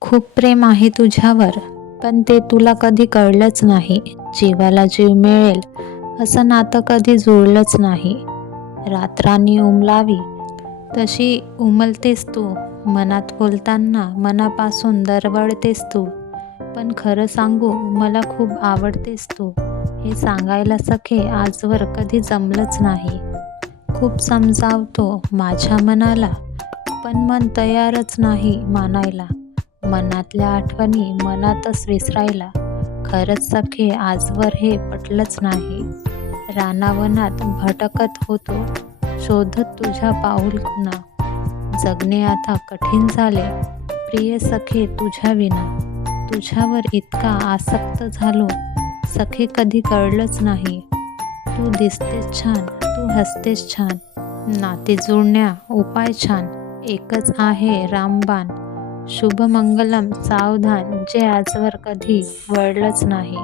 खूप प्रेम आहे तुझ्यावर, पण ते तुला कधी कळलंच नाही. जीवाला जीव मिळेल असं नातं कधी जुळलंच नाही. रात्रांनी उमलावी तशी उमलतेस तू, मनात बोलताना मनापासून दरवळतेस तू. पण खरं सांगू, मला खूप आवडतेस तू, हे सांगायला सखे आजवर कधी जमलंच नाही. खूप समजावतो माझ्या मनाला, पण मन तयारच नाही मानायला. मनातल्या आठवणी मनातच विसरायला. खरंच सखे आजवर हे पटलंच नाही. रानावनात भटकत होतो, शोधत तुझ्या पाऊल खुणा. जगणे आता कठीण झाले, प्रिय सखे तुझ्या विना. तुझ्यावर इतका आसक्त झालो, सखे कधी कळलंच नाही. तू दिसतेस छान, तू हसतेस छान, नाते जुळण्या उपाय छान. एकच आहे रामबाण, शुभमंगलम सावधान, जे आजवर कधी वळलंच नाही.